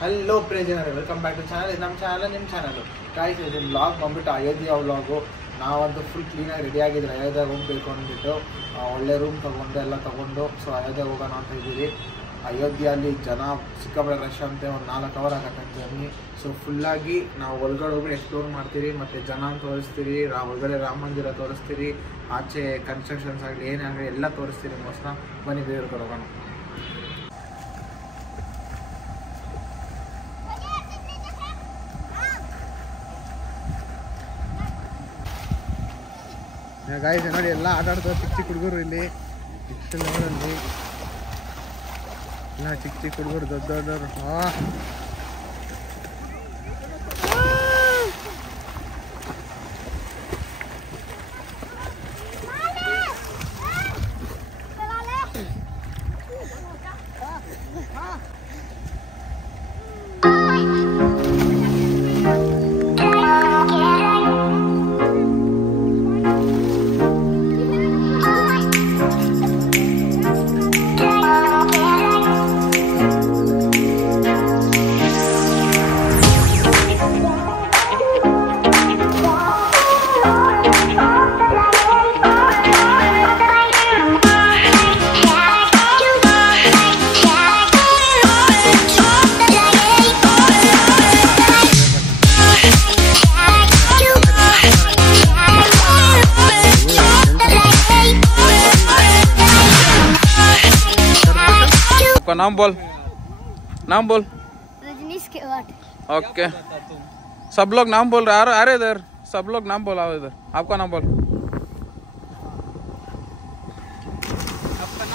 Hello ಪ್ರೇಜನರೇ, welcome back to channel. ಇದು ನಮ್ಮ ಚಾನಲ್, ನಿಮ್ಮ ಚಾನಲ್. ಗಾಯ್ಸ್, ಇದು ಬ್ಲಾಗ್ ಬಂದ್ಬಿಟ್ಟು ಅಯೋಧ್ಯೆ ವ್ಲಾಗು. ನಾವಂತೂ ಫುಲ್ ಕ್ಲೀನಾಗಿ ರೆಡಿ ಆಗಿದ್ರೆ ಅಯೋಧ್ಯೆಗೆ ಹೋಗ್ಬೇಕು ಅಂದ್ಬಿಟ್ಟು ಒಳ್ಳೆ ರೂಮ್ ತೊಗೊಂಡು ಎಲ್ಲ ತೊಗೊಂಡು ಅಯೋಧ್ಯೆಗೆ ಹೋಗೋಣ ಅಂತ ಇದ್ದೀವಿ. ಅಯೋಧ್ಯೆಯಲ್ಲಿ ಜನ ಸಿಕ್ಕಾಪಟ್ಟೆ ರಶ್ ಅಂತೆ, ಒಂದು 4 ಅವರ್ ಆಗತ್ತೆ ಜರ್ನಿ. ಫುಲ್ಲಾಗಿ ನಾವು ಒಳಗಡೆ ಹೋಗಿ ಎಕ್ಸ್ಪ್ಲೋರ್ ಮಾಡ್ತೀರಿ, ಮತ್ತು ಜನ ತೋರಿಸ್ತೀರಿ, ಒಳಗಡೆ ರಾಮ ಮಂದಿರ ತೋರಿಸ್ತೀರಿ, ಆಚೆ ಕನ್ಸ್ಟ್ರಕ್ಷನ್ಸ್ ಆಗಲಿ ಏನೇ ಆಗಲಿ ಎಲ್ಲ ತೋರಿಸ್ತೀರಿ. ಮೋಸ್ಟ್ನ ಬನ್ನಿ ಬೇರೆ ಕಡೆ ಹೋಗೋಣ. ಗಾಯ್ಸ್ ನೋಡಿ, ಎಲ್ಲ ಆಟ ಆಡ್ತಾರೆ ಚಿಕ್ಕ ಚಿಕ್ಕ ಹುಡುಗರು. ಇಲ್ಲಿ ಚಿಕ್ಕ ಲೆವೆಲಲ್ಲಿ ಎಲ್ಲ ಚಿಕ್ಕ ಚಿಕ್ಕ ಹುಡುಗರು, ದೊಡ್ಡ ದೊಡ್ಡವರು. नाम बोल, नाम बोल। रजनीश केवट। ओके, सब लोग नाम बोल रहे हैं। अरे इधर सब लोग नाम बोला, इधर आपका नाम बोल।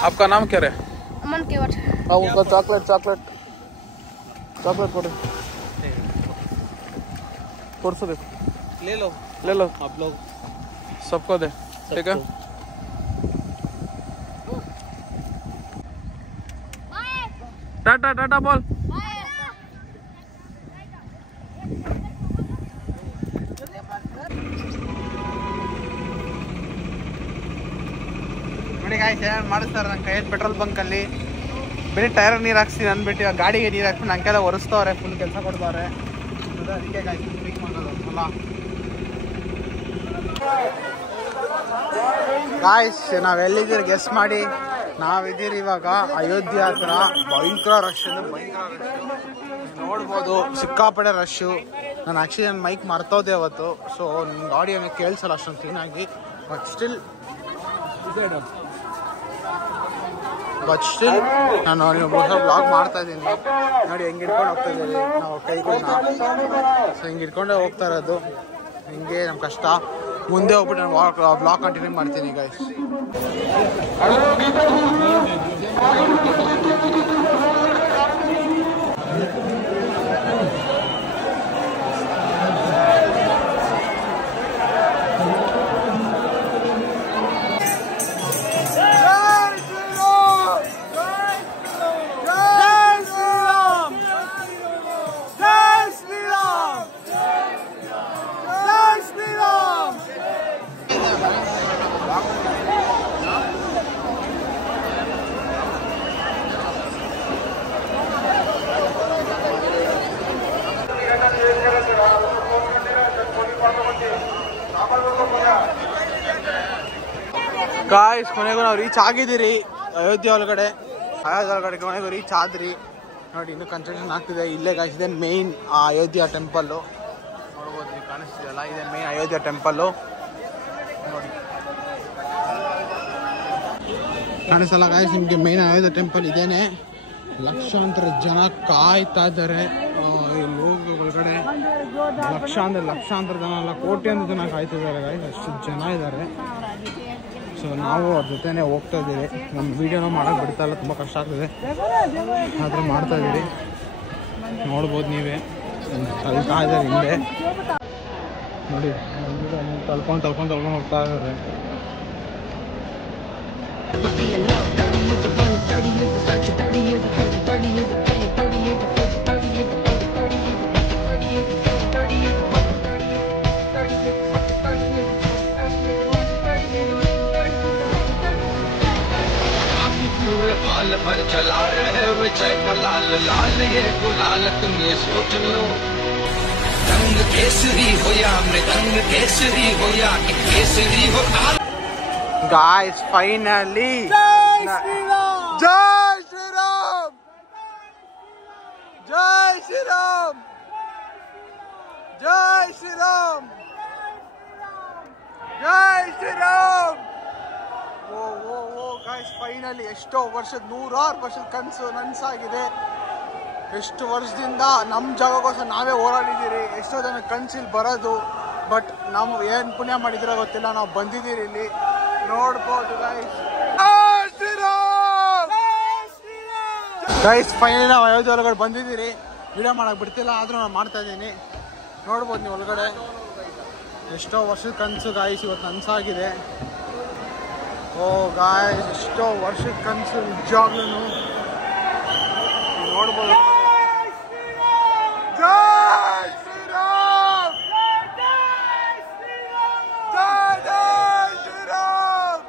आपका नाम क्या है? अमन केवट। उनका चॉकलेट चॉकलेट चॉकलेट कोड दे, ले लो आप लोग, सबको दे, ठीक है। टाटा टाटा बोल। ನೋಡಿ ಗಾಯ್ಸ್, ಏನೇನು ಮಾಡಿಸ್ತಾರೆ ನನ್ನ ಕೈಯಲ್ಲಿ ಪೆಟ್ರೋಲ್ ಬಂಕಲ್ಲಿ. ಬರೀ ಟೈರ್ ನೀರು ಹಾಕ್ಸಿ ಅಂದ್ಬಿಟ್ಟು ಗಾಡಿಗೆ ನೀರು ಹಾಕ್ಸಿ ನಂಗೆಲ್ಲ ಒರೆಸ್ತವ್ರೆ, ಫುಲ್ ಕೆಲಸ ಕೊಡ್ತವ್ರೆ. ಅದಕ್ಕೆ ಗಾಯ್ಸ್ ಫ್ರೀ ಮಾಡೋದು ಅಲ್ಲ. ಗಾಯ್ಸ್, ನಾವೆಲ್ಲಿದ್ದೀರಿ ಗೆಸ್ ಮಾಡಿ. ನಾವಿದ್ದೀರಿ ಇವಾಗ ಅಯೋಧ್ಯೆ ಹತ್ರ. ಭಯಂಕರ ರಶ್ ಅಂದ್ರೆ ಭಯಂಕರ ರಶ್ ನೋಡ್ಬೋದು, ಸಿಕ್ಕಾಪಡೆ ರಶ್ಶು. ನಾನು ಆ್ಯಕ್ಚುಲಿ ನನ್ನ ಮೈಕ್ ಮರ್ತೋದೆ ಅವತ್ತು, ಸೊ ನಿಮ್ಗೆ ಆಡಿಯೋನ ಕೇಳಿಸಲ್ಲ ಅಷ್ಟೊಂದು ಕ್ಲೀನಾಗಿ. ಬಟ್ ಸ್ಟಿಲ್ ನಾನು ಬ್ಲಾಗ್ ಮಾಡ್ತಾ ಇದ್ದೀನಿ. ನೋಡಿ ಹೆಂಗೆ ಹಿಡ್ಕೊಂಡು ಹೋಗ್ತಾ ಇದ್ದೀವಿ ನಾವು ಕೈಗಳನ್ನ. ಸೊ ಹಿಂಗೆ ಹಿಡ್ಕೊಂಡೇ ಹೋಗ್ತಾ ಇರೋದು. ಹಿಂಗೆ ನಮ್ಮ ಕಷ್ಟ. ಮುಂದೆ ಹೋಗ್ಬಿಟ್ಟು ನಾನು ಬ್ಲಾಗ್ ಕಂಟಿನ್ಯೂ ಮಾಡ್ತೀನಿ ಗೈಸ್. ಗಾಯ್ಸ್, ಕೊನೆಗೂ ನಾವು ರೀಚ್ ಆಗಿದ್ದೀರಿ ಅಯೋಧ್ಯೆ ಒಳಗಡೆ. ಕೊನೆಗೂ ರೀಚ್ ಆದ್ರಿ. ನೋಡಿ, ಇನ್ನೂ ಕನ್ಸ್ಟ್ರಕ್ಷನ್ ಆಗ್ತಿದೆ ಇಲ್ಲೇ ಗಾಯ್ಸ್. ಇದೆ ಮೇನ್ ಅಯೋಧ್ಯೆ ಟೆಂಪಲ್ಲು. ನೋಡ್ಬೋದು, ನೀವು ಕಾಣಿಸ್ತಿದೆಯಲ್ಲ, ಇದೆ ಮೇನ್ ಅಯೋಧ್ಯೆ ಟೆಂಪಲ್ಲು. ನೋಡಿ ಕಾಣಿಸಲ್ಲ ಗಾಯ್ಸ್ ನಿಮಗೆ, ಮೇನ್ ಅಯೋಧ್ಯೆ ಟೆಂಪಲ್ ಇದೇನೆ. ಲಕ್ಷಾಂತರ ಜನ ಕಾಯ್ತಾ ಇದ್ದಾರೆ ಇಲ್ಲಿ ಒಳಗಡೆ. ಲಕ್ಷಾಂತರ ಜನ ಅಲ್ಲ, ಕೋಟ್ಯಾಂತರ ಜನ ಕಾಯ್ತಿದ್ದಾರೆ ಗಾಯ್ಸ್, ಅಷ್ಟು ಜನ ಇದ್ದಾರೆ. ಸೊ ನಾವು ಅವ್ರ ಜೊತೆನೇ ಹೋಗ್ತಾ ಇದ್ದೀವಿ. ನಮ್ಮ ವೀಡಿಯೋನ ಮಾಡೋಕ್ಕೆ ಬಿಡ್ತಾ ಇಲ್ಲ, ತುಂಬ ಕಷ್ಟ ಆಗ್ತದೆ, ಆದರೂ ಮಾಡ್ತಾ ಇದ್ದೀವಿ. ನೋಡ್ಬೋದು ನೀವೇ, ತಳ್ತಾ ಇದ್ದಾರೆ ಹಿಂದೆ. ನೋಡಿ ತಳ್ಕೊಂಡು ಹೋಗ್ತಾ ಇದ್ದಾರೆ. भर चला रहे विजय लाल लाल ये गुलाल हाल तुम ये सोच लो, रंग केसरी हो या मृदंग केसरी हो या केसरी हो। गाइस फाइनली जय श्री राम, जय श्री राम, जय श्री राम, जय श्री राम, जय श्री राम। ಓ ಗಾಯ್ಸ್ ಫೈನಲಿ ಎಷ್ಟೋ ವರ್ಷದ 100 ವರ್ಷದ ಕನಸು ನನಸಾಗಿದೆ. ಎಷ್ಟು ವರ್ಷದಿಂದ ನಮ್ಮ ಜಾಗಕ್ಕೋಸ್ಕರ ನಾವೇ ಹೋರಾಡಿದ್ದೀರಿ. ಎಷ್ಟೋ ಜನ ಕನಸಿಲ್ಲಿ ಬರೋದು, ಬಟ್ ನಾವು ಏನು ಪುಣ್ಯ ಮಾಡಿದಿರೋ ಗೊತ್ತಿಲ್ಲ, ನಾವು ಬಂದಿದ್ದೀರಿ ಇಲ್ಲಿ ನೋಡ್ಬೋದು ಗೈಸ್. ಗೈಸ್ ಫೈನಲಿ ನಾವು ಅಯೋಧ್ಯೆ ಒಳಗಡೆ ಬಂದಿದ್ದೀರಿ. ವಿಡಿಯೋ ಮಾಡಕ್ಕೆ ಬಿಡ್ತಿಲ್ಲ, ಆದರೂ ನಾನು ಮಾಡ್ತಾ ಇದ್ದೀನಿ. ನೋಡ್ಬೋದು ನೀವು ಒಳಗಡೆ. ಎಷ್ಟೋ ವರ್ಷದ ಕನಸು ಗಾಯ್ಸ್ ಇವತ್ತು ನನಸಾಗಿದೆ. ಓ ಗಾಯ್ಸ್ ಎಷ್ಟೋ ವರ್ಷದ ಕನಸು ನಿಜವಾಗ್ಲೂ ನೋಡ್ಬೋದು. ಜೈ ಶ್ರೀರಾಮ್, ಜೈ ಶ್ರೀರಾಮ್, ಜೈ ಶ್ರೀರಾಮ್,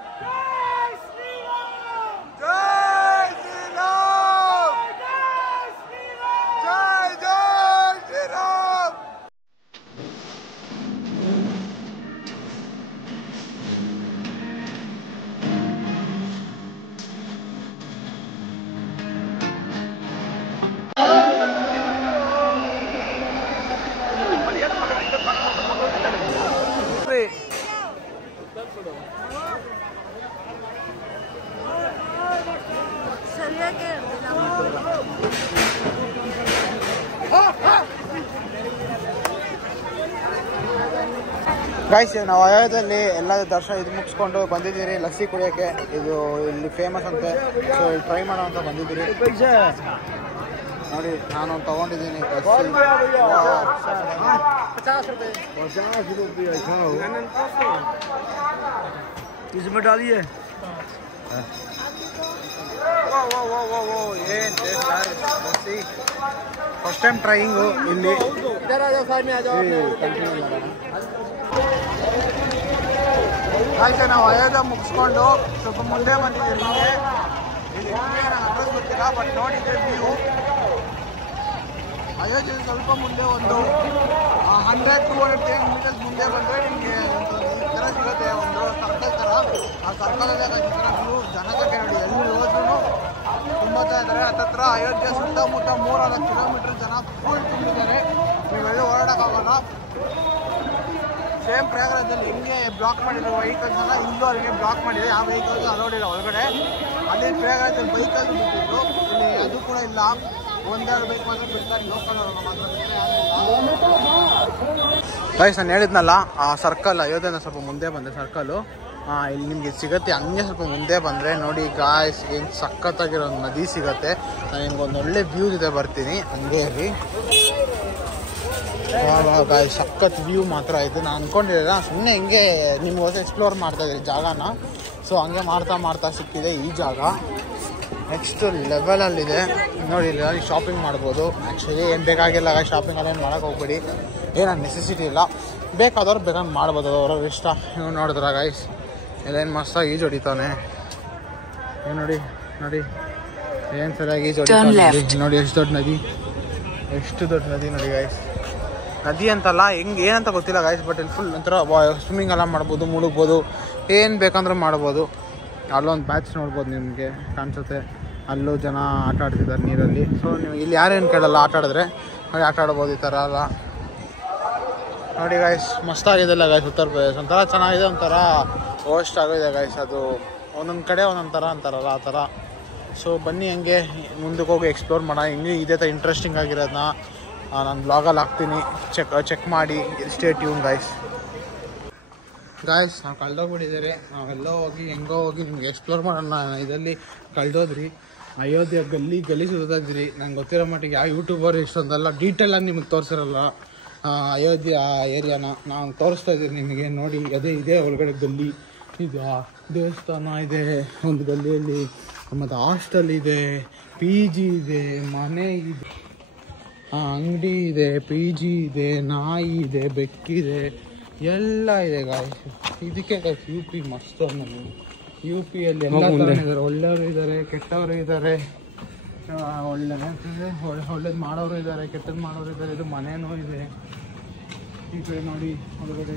ಜೈ ಶ್ರೀರಾಮ್, ಜೈ ಜೈ ಶ್ರೀರಾಮ್. ಗೈಸ್ ನಾವು ಅಯೋಧ್ಯೆಯಲ್ಲಿ ಎಲ್ಲ ದರ್ಶನ ಇದು ಮುಗಿಸ್ಕೊಂಡು ಬಂದಿದ್ದೀರಿ ಲಸ್ಸಿ ಕುಡಿಯೋಕ್ಕೆ. ಇದು ಇಲ್ಲಿ ಫೇಮಸ್ ಅಂತೆ, ಸೊ ಇಲ್ಲಿ ಟ್ರೈ ಮಾಡೋ ಅಂತ ಬಂದಿದ್ದೀರಿ. ನೋಡಿ ನಾನು ತೊಗೊಂಡಿದ್ದೀನಿ ಲಸ್ಸಿ. इसमें डालिए ಏನು ಲಸ್ಸಿ ಫಸ್ಟ್ ಟೈಮ್ ಟ್ರೈಯಿಂಗು ಇಲ್ಲಿ. ಆಯ್ತು ನಾವು ಅಯೋಧ್ಯೆ ಮುಗಿಸ್ಕೊಂಡು ಸ್ವಲ್ಪ ಮುಂದೆ ಬಂದಿದ್ದೀವಿ. ಇಲ್ಲಿ ಅಡ್ರೆಸ್ ಗೊತ್ತಿಲ್ಲ, ಬಟ್ ನೋಡಿದ್ರೆ ನೀವು ಅಯೋಧ್ಯೆ ಸ್ವಲ್ಪ ಮುಂದೆ ಒಂದು 100-200 ಮೀಟರ್ಸ್ ಮುಂದೆ ಬಂದರೆ ನಿಮಗೆ ಈ ಥರ ಸಿಗುತ್ತೆ, ಒಂದು ಸರ್ಕಲ್ ಥರ. ಆ ಸರ್ಕಲಲ್ಲೇ ನೀವು ಜನಸಂಖ್ಯೆ ನೋಡಿ ಎಲ್ಲಿ ಹೋದ್ರೂ ತುಂಬ ಇದ್ದಾರೆ. ಹತ್ತತ್ರ ಅಯೋಧ್ಯೆ ಸುತ್ತಮುತ್ತ 3-4 ಕಿಲೋಮೀಟರ್ ಜನ ಫುಲ್ ತುಂಬಿದ್ದಾರೆ. ನೀವೆಲ್ಲ ಓಡಾಡೋಕ್ಕಾಗಲ್ಲ. ಸೇಮ್ ಪ್ರಯಾಗರಾಜಲ್ಲಿ ಹಿಂಗೆ ಬ್ಲಾಕ್ ಮಾಡಿರೋ ವೆಹಿಕಲ್ಸ್ನ ಇಲ್ಲೂ ಅಲ್ಲಿಗೆ ಬ್ಲಾಕ್ ಮಾಡಿದೆ. ಯಾವ ವೆಹಿಕಲ್ಸ್ ಅಲೋಡ್ ಇಲ್ಲ ಒಳಗಡೆ. ಅಲ್ಲಿ ಪ್ರಯಾಗರಾಜಲ್ಲಿ ಬೈಕಲ್ಲಿ ಬಿಟ್ಟಿದ್ರು, ಇಲ್ಲಿ ಅದು ಕೂಡ ಇಲ್ಲ. 1-2 ಬೈಕ್ ಮಾತ್ರ ಬಿಡ್ತಾರೆ, ಲೋಕಲ್ ಅವ್ರಿಗೆ ಮಾತ್ರ. ಗೈಸ್ ನಾನು ಹೇಳಿದ್ನಲ್ಲ ಆ ಸರ್ಕಲ್, ಅಯೋಧ್ಯೆನ ಸ್ವಲ್ಪ ಮುಂದೆ ಬಂದೆ ಸರ್ಕಲ್ಲು. ಇಲ್ಲಿ ನಿಮಗೆ ಸಿಗುತ್ತೆ. ಹಂಗೆ ಸ್ವಲ್ಪ ಮುಂದೆ ಬಂದರೆ ನೋಡಿ ಗಾಯ್ಸ್ ಏನು ಸಖತ್ತಾಗಿರೋ ಒಂದು ನದಿ ಸಿಗುತ್ತೆ. ನಾನು ನಿಮ್ಗೊಂದು ಒಳ್ಳೆ ವ್ಯೂಸ್ ಇದೆ, ಬರ್ತೀನಿ ಹಂಗೆ ಇರಿ. ಗಾಯ್ಸ್ ಸಖತ್ ವ್ಯೂ ಮಾತ್ರ ಇದೆ. ನಾನು ಅಂದ್ಕೊಂಡಿರಲಿಲ್ಲ, ಸುಮ್ಮನೆ ಹಿಂಗೆ ನಿಮ್ಗೋಸ್ಕರ ಎಕ್ಸ್ಪ್ಲೋರ್ ಮಾಡ್ತಾಯಿದ್ದೀನಿ ಜಾಗನ. ಸೊ ಹಂಗೆ ಮಾಡ್ತಾ ಸಿಕ್ಕಿದೆ ಈ ಜಾಗ. ನೆಕ್ಸ್ಟ್ ಲೆವೆಲಲ್ಲಿದೆ ನೋಡಿ. ಇಲ್ಲಿ ಶಾಪಿಂಗ್ ಮಾಡ್ಬೋದು. ಆ್ಯಕ್ಚುಲಿ ಏನು ಬೇಕಾಗಿಲ್ಲ ಶಾಪಿಂಗ್ ಅಲ್ಲೇನು ಮಾಡೋಕ್ಕೆ ಹೋಗ್ಬೇಡಿ, ಏನು ನೆಸೆಸಿಟಿ ಇಲ್ಲ. ಬೇಕಾದವ್ರು ಬೇಕಾದ್ರೆ ಮಾಡ್ಬೋದು, ಅವ್ರವ್ರ ಇಷ್ಟ. ನೀವು ನೋಡಿದ್ರ ಗೈಸ್ ಎಲ್ಲೇನು ಮಸ್ತಾಗಿ ಈಜು ಹೊಡಿತಾನೆ. ಏನು ನೋಡಿ ಏನು ಸರಿಯಾಗಿ ಈಜು ಹೊಡಿತಾನೆ ನೋಡಿ. ಎಷ್ಟು ದೊಡ್ಡ ನದಿ ನೋಡಿ ಗೈಸ್. ನದಿ ಅಂತಲ್ಲ, ಹೆಂಗೆ ಏನಂತ ಗೊತ್ತಿಲ್ಲ ಗೈಸ್, ಬಟ್ ಇಲ್ಲಿ ಫುಲ್ ಒಂಥರ ಸ್ವಿಮ್ಮಿಂಗ್ ಎಲ್ಲ ಮಾಡ್ಬೋದು, ಮುಳುಗ್ಬೋದು, ಏನು ಬೇಕಂದ್ರೆ ಮಾಡ್ಬೋದು. ಅಲ್ಲೊಂದು ಬ್ಯಾಚ್ ನೋಡ್ಬೋದು, ನಿಮಗೆ ಕಾಣಿಸುತ್ತೆ. ಅಲ್ಲೂ ಜನ ಆಟ ಆಡ್ತಿದ್ದಾರೆ ನೀರಲ್ಲಿ. ಸೊ ನೀವು ಇಲ್ಲಿ ಯಾರೇನು ಕೇಳಲ್ಲ, ಆಟ ಆಡಿದ್ರೆ ನೋಡಿ ಆಟ ಆಡ್ಬೋದು ಈ ಥರ ಎಲ್ಲ. ನೋಡಿ ಗೈಸ್ ಮಸ್ತಾಗಿದೆಲ್ಲ ಗೈಸ್. ಉತ್ತರ ಪ್ರದೇಶ ಒಂಥರ ಚೆನ್ನಾಗಿದೆ, ಒಂಥರ ವರ್ಸ್ಟ್ ಆಗಿದೆ ಗೈಸ್. ಅದು ಒಂದೊಂದು ಕಡೆ ಒಂದೊಂದು ಥರ ಅಂತಾರಲ್ಲ ಆ ಥರ. ಸೊ ಬನ್ನಿ ಹಂಗೆ ಮುಂದಕ್ಕೆ ಹೋಗಿ ಎಕ್ಸ್ಪ್ಲೋರ್ ಮಾಡೋಣ. ಹಿಂಗೆ ಇದೇ ಥರ ಇಂಟ್ರೆಸ್ಟಿಂಗ್ ಆಗಿರೋದನ್ನ ನಾನು ಬ್ಲಾಗಲ್ಲಿ ಹಾಕ್ತೀನಿ, ಚೆಕ್ ಮಾಡಿ. Stay tune guys. ನಾವು ಕಳೆದೋಗ್ಬಿಟ್ಟಿದ್ದಾರೆ. ನಾವೆಲ್ಲ ಹೋಗಿ ಹೆಂಗೋ ಹೋಗಿ ನಿಮ್ಗೆ ಎಕ್ಸ್ಪ್ಲೋರ್ ಮಾಡೋಣ ಇದರಲ್ಲಿ ಕಳೆದೋದ್ರಿ. ಅಯೋಧ್ಯೆ ಗಲ್ಲಿ ಸುತ್ತಿದ್ರಿ. ನಂಗೆ ಗೊತ್ತಿರೋ ಮಟ್ಟಿಗೆ ಯಾವ ಯೂಟ್ಯೂಬರ್ ಇಷ್ಟೊಂದೆಲ್ಲ ಡೀಟೇಲಾಗಿ ನಿಮಗೆ ತೋರಿಸಿರಲ್ಲ ಅಯೋಧ್ಯೆ ಆ ಏರಿಯಾನ. ನಾನು ತೋರಿಸ್ತಾ ಇದ್ದೀನಿ ನಿಮಗೆ. ನೋಡಿ ಅದೇ ಇದೆ ಒಳಗಡೆ ಗಲ್ಲಿ ಇದೆ, ದೇವಸ್ಥಾನ ಇದೆ ಒಂದು ಗಲ್ಲಿಯಲ್ಲಿ, ಮತ್ತು ಹಾಸ್ಟೆಲ್ ಇದೆ, PG ಇದೆ, ಮನೆ ಇದೆ, ಅಂಗಡಿ ಇದೆ, PG ಇದೆ, ನಾಯಿ ಇದೆ, ಬೆಕ್ಕಿದೆ, ಎಲ್ಲ ಇದೆ ಗಾಯ್ಸ್. ಇದಕ್ಕೆ UP ಮಸ್ತ್. UPಯಲ್ಲಿ ಎಲ್ಲ ಇದ್ದಾರೆ, ಒಳ್ಳೆಯವರು ಇದ್ದಾರೆ, ಕೆಟ್ಟವರು ಇದ್ದಾರೆ, ಒಳ್ಳೇದು ಮಾಡೋರು ಇದ್ದಾರೆ, ಕೆಟ್ಟದ್ದು ಮಾಡೋರು ಇದ್ದಾರೆ. ಇದು ಮನೆನೂ ಇದೆ. ಈ ಕಡೆ ನೋಡಿ ಹೊರಗಡೆ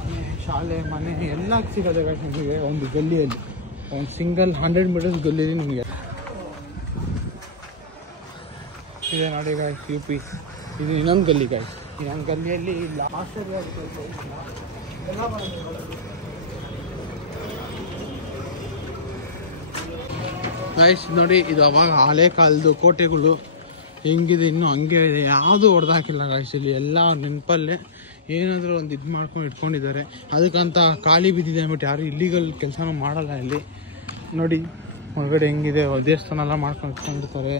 ಮನೆ, ಶಾಲೆ, ಮನೆ ಎಲ್ಲ ಸಿಗೋದೆ ಗಾಯ್ಸ್ ನಿಮಗೆ ಒಂದು ಗಲ್ಲಿಯಲ್ಲಿ. ಒಂದು ಸಿಂಗಲ್ 100 ಮೀಟರ್ಸ್ ಗಲ್ಲಿಯಲ್ಲಿ ನಿಮಗೆ ಇದೆ ನೋಡಿ ಗಾಯ್ಸ್. UP ಇದು ಇನ್ನೊಂದು ಗಲ್ಲಿ ಗಾಯ್ಸ್. ಇನ್ನೊಂದು ಗಲ್ಲಿಯಲ್ಲಿ ಲಾಸ್ಟ್ ಗೈಸ್ ನೋಡಿ, ಇದು ಅವಾಗ ಹಳೆ ಕಾಲದ್ದು ಕೋಟೆಗಳು ಹೆಂಗಿದೆ ಇನ್ನೂ ಹಂಗೆ ಇದೆ, ಯಾವುದು ಹೊಡೆದಾಕಿಲ್ಲ ಗೈಸ್. ಇಲ್ಲಿ ಎಲ್ಲ ನೆನಪಲ್ಲೇ ಏನಾದರೂ ಒಂದು ಇದು ಮಾಡ್ಕೊಂಡು ಇಟ್ಕೊಂಡಿದ್ದಾರೆ. ಅದಕ್ಕಂತ ಖಾಲಿ ಬಿದ್ದಿದೆ ಅಂದ್ಬಿಟ್ಟು ಯಾರು ಇಲ್ಲಿಗಲ್ ಕೆಲಸನೂ ಮಾಡಲ್ಲ. ಇಲ್ಲಿ ನೋಡಿ ಹೊರಗಡೆ ಹೆಂಗಿದೆ, ದೇವಸ್ಥಾನ ಎಲ್ಲ ಮಾಡ್ಕೊಂಡು ಇಟ್ಕೊಂಡಿರ್ತಾರೆ.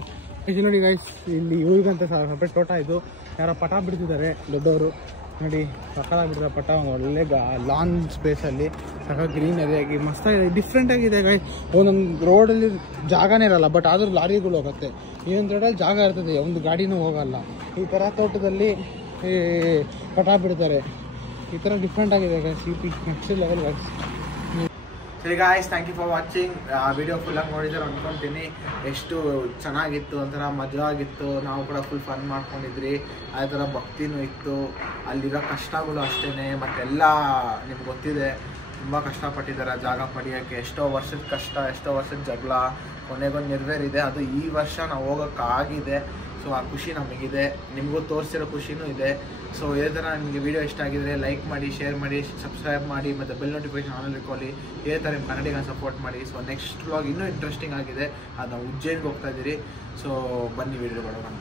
ಇದು ನೋಡಿ ಗೈಸ್, ಇಲ್ಲಿ ಇವ್ರಿಗಂತ ಸಪ್ರೇಟ್ ತೋಟ. ಇದು ಯಾರೋ ಪಟ ಬಿಡ್ತಿದ್ದಾರೆ ದೊಡ್ಡವರು ನೋಡಿ, ಸಕ್ಕತ್ತಾಗಿ ಪಟ. ಒಳ್ಳೆ ಲಾನ್ ಸ್ಪೇಸಲ್ಲಿ ಸಕ್ಕ ಗ್ರೀನರಿಯಾಗಿ ಮಸ್ತಾಗಿದೆ, ಡಿಫ್ರೆಂಟ್ ಆಗಿದೆ ಗೈಸ್. ಒಂದೊಂದು ರೋಡಲ್ಲಿ ಜಾಗನೇ ಇರಲ್ಲ, ಬಟ್ ಆದರೂ ಲಾರಿಗಳು ಹೋಗುತ್ತೆ. ಇನ್ನೊಂದು ರೋಡಲ್ಲಿ ಜಾಗ ಇರ್ತದೆ, ಒಂದು ಗಾಡಿನೂ ಹೋಗಲ್ಲ. ಈ ಥರ ತೋಟದಲ್ಲಿ ಪಟ ಬಿಡ್ತಾರೆ. ಈ ಥರ ಡಿಫ್ರೆಂಟ್ ಆಗಿದೆ guys. UP next level guys. ಸರಿ guys, thank you for watching. Video ಫುಲ್ಲಾಗಿ ನೋಡಿದ್ರೆ ಅಂದ್ಕೊತೀನಿ. ಎಷ್ಟು ಚೆನ್ನಾಗಿತ್ತು, ಒಂಥರ ಮಜಾ ಆಗಿತ್ತು. ನಾವು ಕೂಡ ಫುಲ್ ಫನ್ ಮಾಡ್ಕೊಂಡಿದ್ರಿ. ಅದೇ ಥರ ಭಕ್ತಿನೂ ಇತ್ತು. ಅಲ್ಲಿರೋ ಕಷ್ಟಗಳು ಅಷ್ಟೇ. ಮತ್ತೆಲ್ಲ ನಿಮ್ಗೆ ಗೊತ್ತಿದೆ, ತುಂಬ ಕಷ್ಟಪಟ್ಟಿದ್ದಾರೆ ಜಾಗ ಪಡೆಯೋಕ್ಕೆ. ಎಷ್ಟೋ ವರ್ಷದ ಕಷ್ಟ, ಎಷ್ಟೋ ವರ್ಷದ ಜಗಳ, ಕೊನೆಗೊಂದು ನೆರವೇರಿದೆ. ಅದು ಈ ವರ್ಷ ನಾವು ಹೋಗೋಕ್ಕಾಗಿದೆ. ಸೊ ಆ ಖುಷಿ ನಮಗಿದೆ, ನಿಮಗೂ ತೋರಿಸಿರೋ ಖುಷಿನೂ ಇದೆ. ಸೊ ಇದೇ ಥರ ನಿಮಗೆ ವಿಡಿಯೋ ಇಷ್ಟ ಆಗಿದ್ರೆ ಲೈಕ್ ಮಾಡಿ, ಶೇರ್ ಮಾಡಿ, ಸಬ್ಸ್ಕ್ರೈಬ್ ಮಾಡಿ, ಮತ್ತು ಬೆಲ್ ನೋಟಿಫಿಕೇಶನ್ ಆನಲ್ಲಿ ಇಟ್ಕೊಳ್ಳಿ. ಇದೇ ಥರ ನಿಮ್ಮ ಕನ್ನಡಿಗನ ಸಪೋರ್ಟ್ ಮಾಡಿ. ಸೊ ನೆಕ್ಸ್ಟ್ ವ್ಲಾಗ್ ಇನ್ನೂ ಇಂಟ್ರೆಸ್ಟಿಂಗ್ ಆಗಿದೆ. ಅದು ನಾವು ಉಜ್ಜಯಿನಿಗೆ ಹೋಗ್ತಾ ಇದ್ದೀರಿ. ಸೊ ಬನ್ನಿ ವಿಡಿಯೋ ಮಾಡೋಣ.